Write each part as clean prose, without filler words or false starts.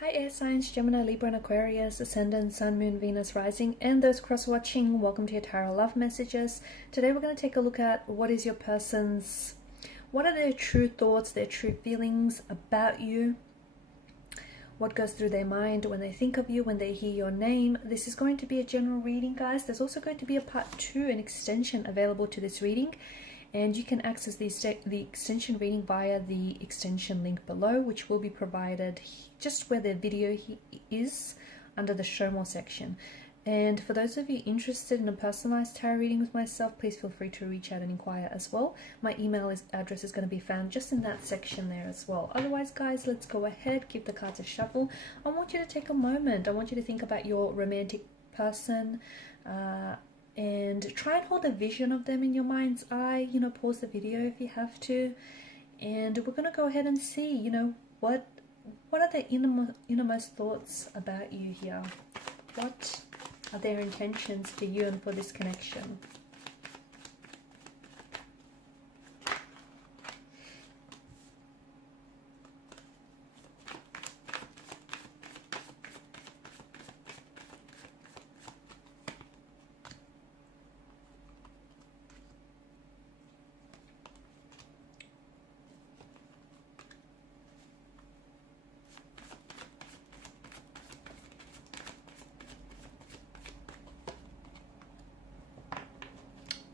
Hi air signs, Gemini, Libra and Aquarius, Ascendant, Sun, Moon, Venus, Rising, and those cross-watching, welcome to your Tarot Love Messages. Today we're going to take a look at what are their true thoughts, their true feelings about you, what goes through their mind when they think of you, when they hear your name. This is going to be a general reading, guys. There's also going to be a part 2, an extension available to this reading. And you can access the extension reading via the extension link below, which will be provided just where the video is under the show more section. And for those of you interested in a personalized tarot reading with myself, please feel free to reach out and inquire as well. My email address is going to be found just in that section there as well. Otherwise, guys, let's go ahead, give the cards a shuffle. I want you to take a moment. I want you to think about your romantic person, and try and hold a vision of them in your mind's eye. Pause the video if you have to. And we're going to go ahead and see, what are their innermost thoughts about you here? What are their intentions for you and for this connection?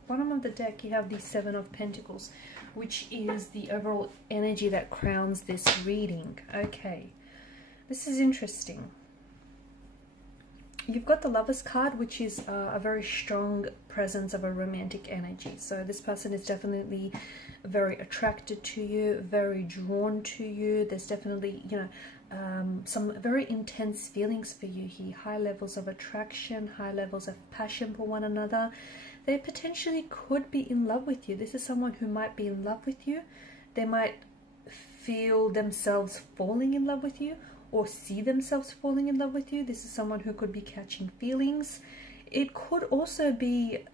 Bottom of the deck, you have the Seven of Pentacles, which is the overall energy that crowns this reading. Okay, this is interesting. You've got the Lovers card, which is a very strong presence of a romantic energy. So this person is definitely very attracted to you, very drawn to you. There's definitely, some very intense feelings for you here. High levels of attraction, high levels of passion for one another. They potentially could be in love with you. This is someone who might be in love with you. They might feel themselves falling in love with you, or see themselves falling in love with you. This is someone who could be catching feelings. It could also be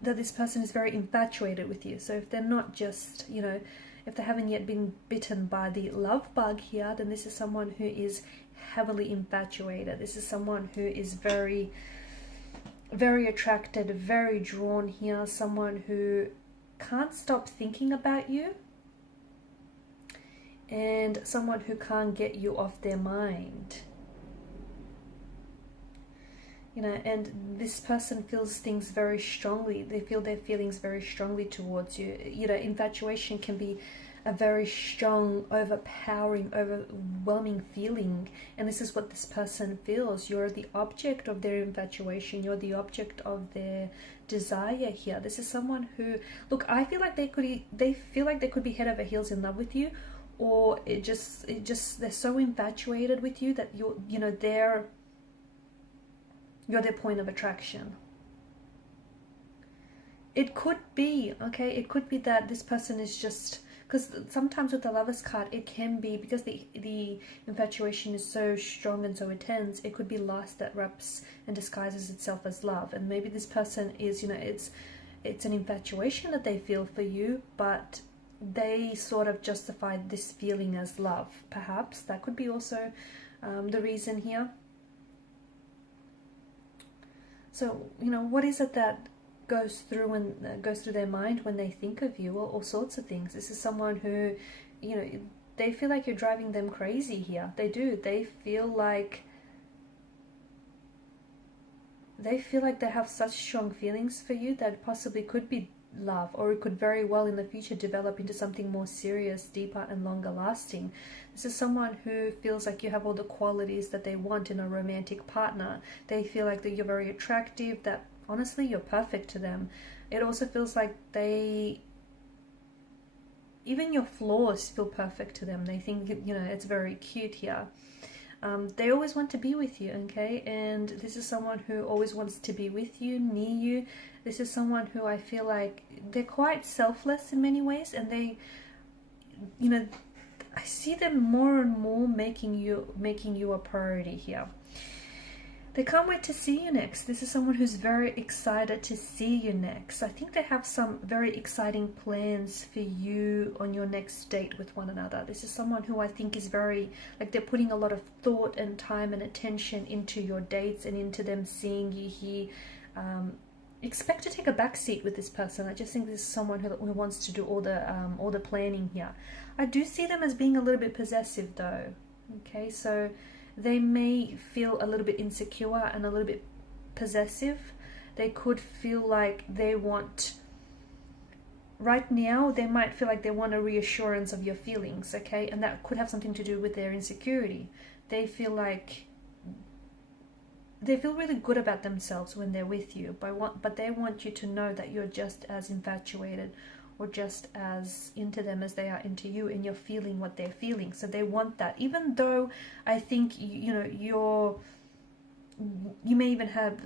that this person is very infatuated with you. So if they're not just, if they haven't yet been bitten by the love bug here, then this is someone who is heavily infatuated. This is someone who is very, very attracted, very drawn here. Someone who can't stop thinking about you, and someone who can't get you off their mind. And this person feels things very strongly. They feel their feelings very strongly towards you. Infatuation can be a very strong, overpowering, overwhelming feeling. And this is what this person feels. You're the object of their infatuation. You're the object of their desire here. This is someone who, look, I feel like they feel like they could be head over heels in love with you, or it just they're so infatuated with you that they're their point of attraction. It could be, okay, it could be that this person is just, because sometimes with the Lovers card, it can be, because the infatuation is so strong and so intense, it could be lust that wraps and disguises itself as love. And maybe this person is, it's an infatuation that they feel for you, but they sort of justify this feeling as love. Perhaps that could be also the reason here. So, what is it that goes through their mind when they think of you? Well, all sorts of things. This is someone who, they feel like you're driving them crazy here. They do. They feel like they have such strong feelings for you that possibly could be love, or it could very well in the future develop into something more serious, deeper and longer lasting. This is someone who feels like you have all the qualities that they want in a romantic partner. They feel like that you're very attractive, that honestly you're perfect to them. It also feels like even your flaws feel perfect to them. They think it's very cute here. They always want to be with you, okay? And this is someone who always wants to be with you, near you. This is someone who I feel like they're quite selfless in many ways, and they, I see them more and more making you a priority here. They can't wait to see you next. This is someone who's very excited to see you next. I think they have some very exciting plans for you on your next date with one another. This is someone who I think is very, like, they're putting a lot of thought and time and attention into your dates and into them seeing you here. Expect to take a back seat with this person. I just think this is someone who wants to do all the planning here. I do see them as being a little bit possessive though. Okay, so they may feel a little bit insecure and a little bit possessive. They could feel like they want, right now, they might feel like they want a reassurance of your feelings, okay? And that could have something to do with their insecurity. They feel like, they feel really good about themselves when they're with you, but they want you to know that you're just as infatuated or just as into them as they are into you, and you're feeling what they're feeling. So they want that, even though I think you know you may even have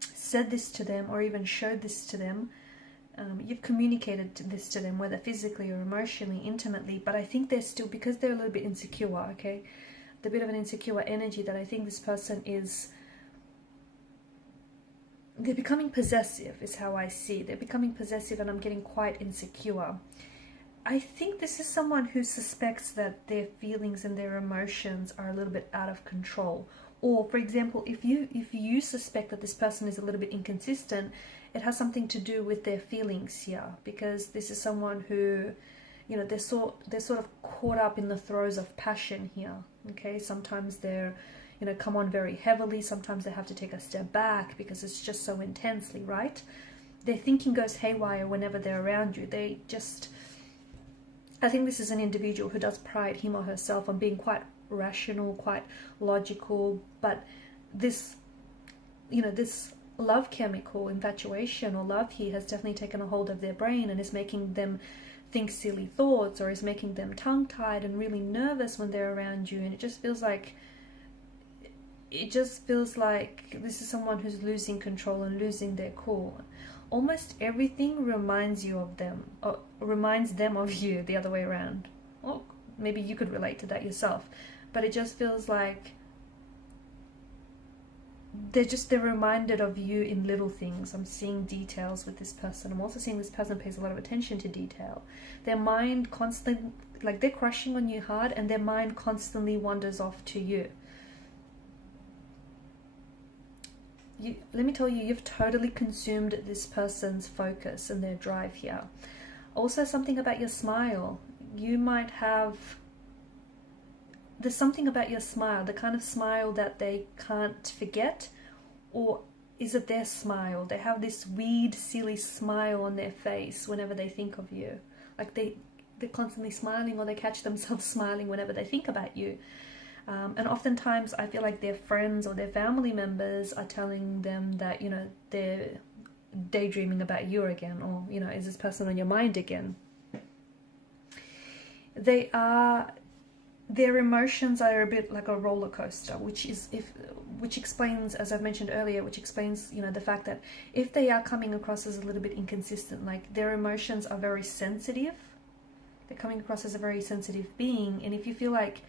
said this to them or even showed this to them. You've communicated this to them, whether physically or emotionally, intimately, but I think they're still, because they're a little bit insecure, okay, the bit of an insecure energy, that I think this person is, they're becoming possessive is how I see. They're becoming possessive, and I'm getting quite insecure. I think this is someone who suspects that their feelings and their emotions are a little bit out of control. Or, for example, if you suspect that this person is a little bit inconsistent, it has something to do with their feelings here, because this is someone who, you know, they're sort of caught up in the throes of passion here. Okay, sometimes they're, you know, come on very heavily. Sometimes they have to take a step back because it's just so intensely, right? Their thinking goes haywire whenever they're around you. They just, I think this is an individual who does pride him or herself on being quite rational, quite logical, but this, you know, this love chemical, infatuation or love here, has definitely taken a hold of their brain and is making them think silly thoughts, or is making them tongue-tied and really nervous when they're around you. And it just feels like this is someone who's losing control and losing their cool. Almost everything reminds you of them, or reminds them of you, the other way around. Well, maybe you could relate to that yourself, but it just feels like they're reminded of you in little things. I'm seeing details with this person. I'm also seeing this person pays a lot of attention to detail. Their mind constantly, like, they're crushing on you hard, and their mind constantly wanders off to you. Let me tell you, you've totally consumed this person's focus and their drive here. Also, something about your smile. You might have, there's something about your smile, the kind of smile that they can't forget, or is it their smile? They have this weird, silly smile on their face whenever they think of you. Like they're constantly smiling, or they catch themselves smiling whenever they think about you. And oftentimes I feel like their friends or their family members are telling them that, you know, they're daydreaming about you again, or, you know, is this person on your mind again? Their emotions are a bit like a roller coaster, which explains, as I've mentioned earlier, which explains, you know, the fact that if they are coming across as a little bit inconsistent, like their emotions are very sensitive, they're coming across as a very sensitive being, and if you feel like,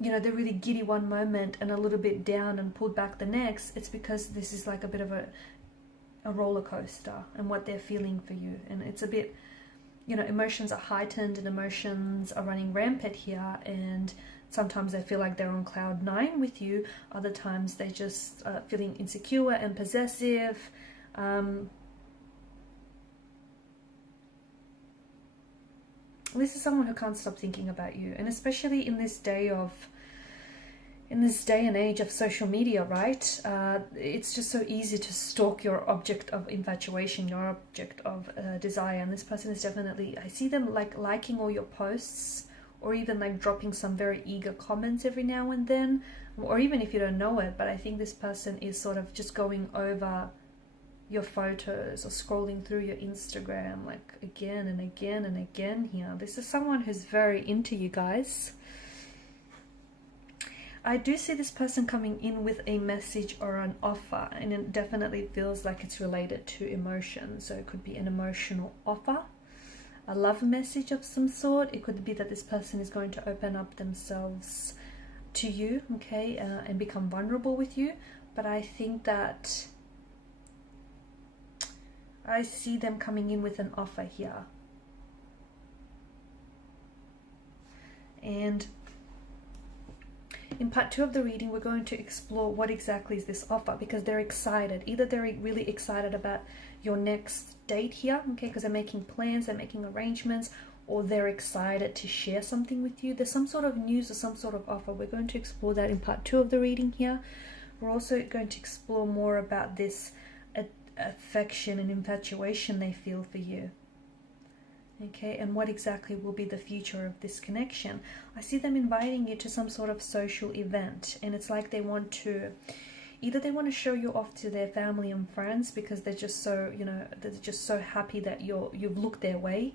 you know, they're really giddy one moment and a little bit down and pulled back the next, it's because this is like a bit of a roller coaster and what they're feeling for you. And it's a bit, you know, emotions are heightened and emotions are running rampant here, and sometimes they feel like they're on cloud 9 with you, other times they just feeling insecure and possessive. This is someone who can't stop thinking about you, and especially in this day and age of social media, right? It's just so easy to stalk your object of infatuation, your object of desire. And this person is definitely, I see them like liking all your posts, or even like dropping some very eager comments every now and then, or even if you don't know it. But I think this person is sort of just going over your photos or scrolling through your Instagram like again and again and again here. This is someone who's very into you guys. I do see this person coming in with a message or an offer, and it definitely feels like it's related to emotion. So it could be an emotional offer, a love message of some sort. It could be that this person is going to open up themselves to you, okay, and become vulnerable with you. But I think that I see them coming in with an offer here. And in part 2 of the reading, we're going to explore what exactly is this offer, because they're excited. Either they're really excited about your next date here, okay, because they're making plans, they're making arrangements, or they're excited to share something with you. There's some sort of news or some sort of offer. We're going to explore that in part 2 of the reading here. We're also going to explore more about this affection and infatuation they feel for you. Okay, and what exactly will be the future of this connection. I see them inviting you to some sort of social event, and it's like they want to, either they want to show you off to their family and friends because they're just so, you know, they're just so happy that you've looked their way,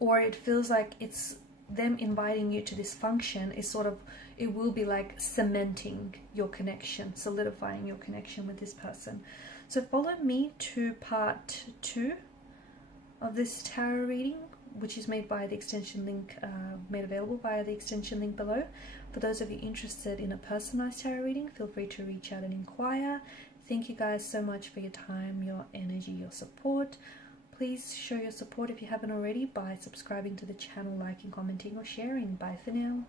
or it feels like it's them inviting you to this function is sort of, it will be like cementing your connection, solidifying your connection with this person. So follow me to part 2 of this tarot reading, which is made by the extension link, made available via the extension link below. For those of you interested in a personalized tarot reading, feel free to reach out and inquire. Thank you guys so much for your time, your energy, your support. Please show your support if you haven't already by subscribing to the channel, liking, commenting, or sharing. Bye for now.